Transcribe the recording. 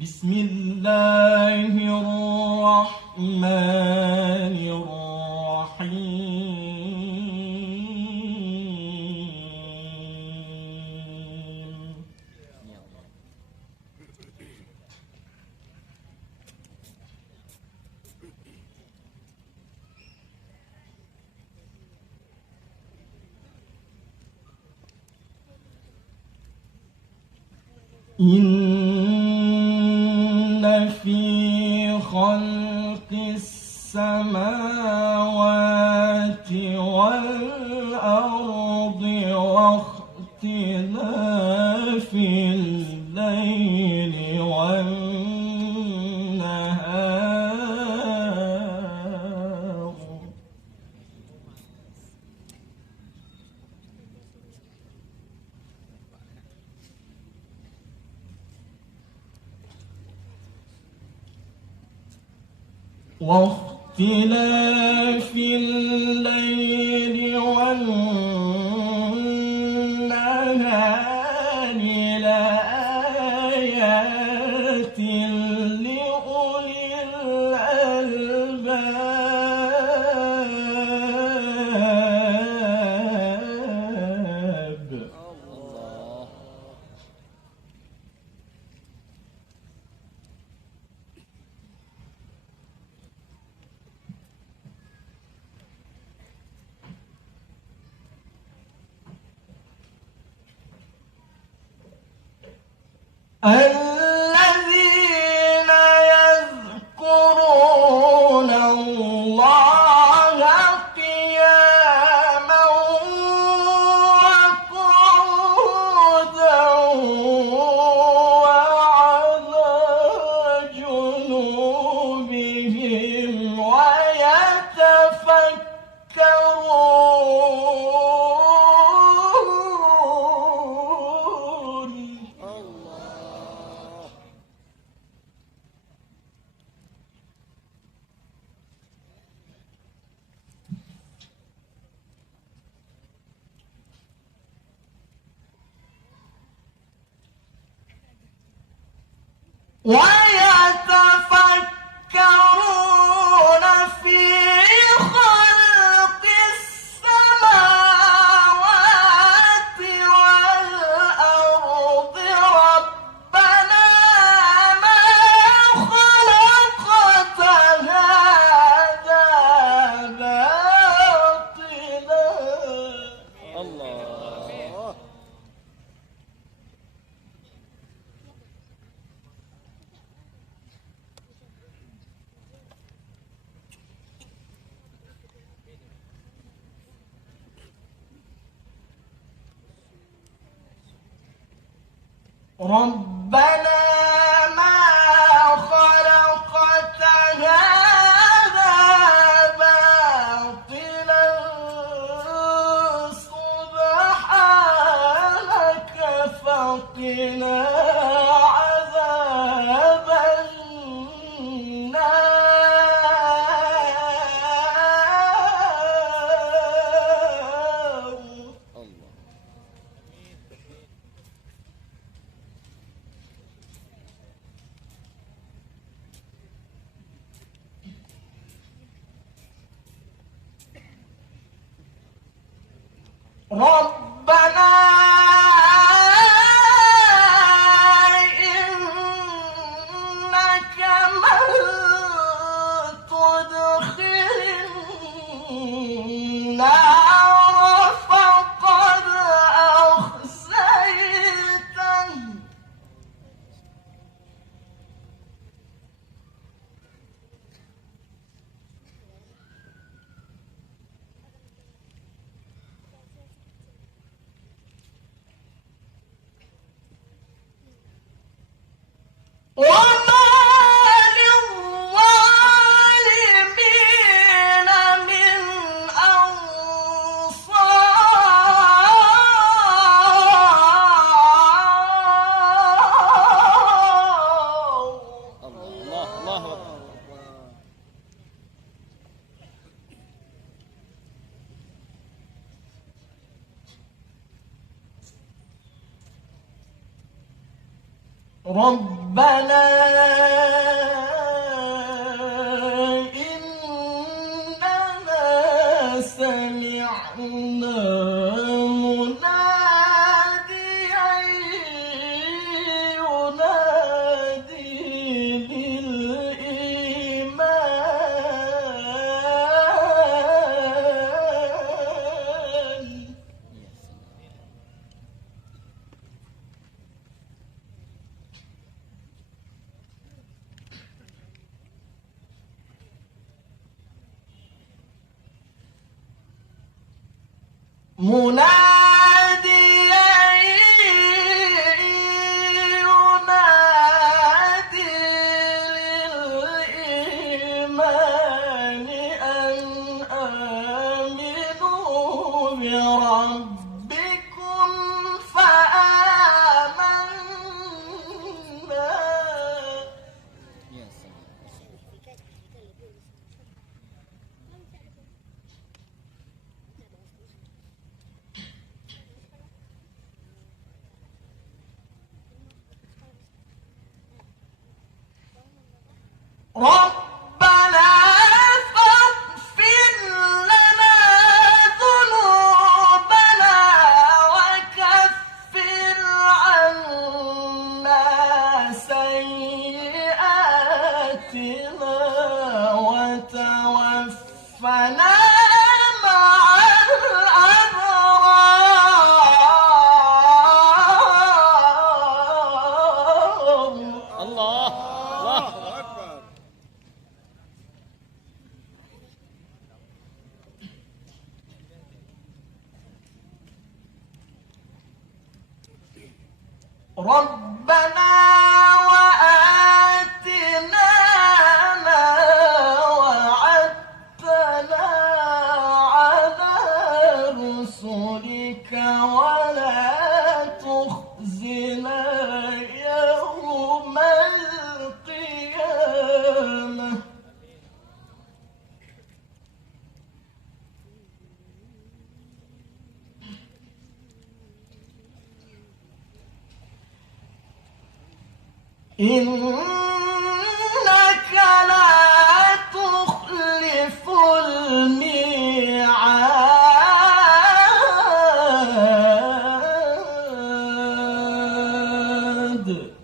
بسم الله الرحمن الرحيم إن في خلق السماوات والأرض واختلاف الليل والنهار واختلاف الليل والنهار لآيات لأولي الألباب الذين يذكرون الله قياما وقعودا وعلى جنوبهم ويتفكرون ويتفكرون في خلق السماوات والأرض ربنا ما خلقت هذا باطلا الله ربنا ما خلقت هذا باطلا سبحانك فقنا عذاب النار ربنا إنك من تدخل النار فقد أخزيته وما للظالمين من ربنا إننا سمعنا مناديا ينادي للإيمان مناديا ينادي للإيمان أن آمنوا بربكم فآمنا ربنا فاغفر لنا ذنوبنا وكفر عنا سيئاتنا وتوفنا مع الأبرار الله أكبر. ربنا وآتنا ما وعدتنا على رسلك ولا تخزنا يوم القيامة إنك لا تخلف الميعاد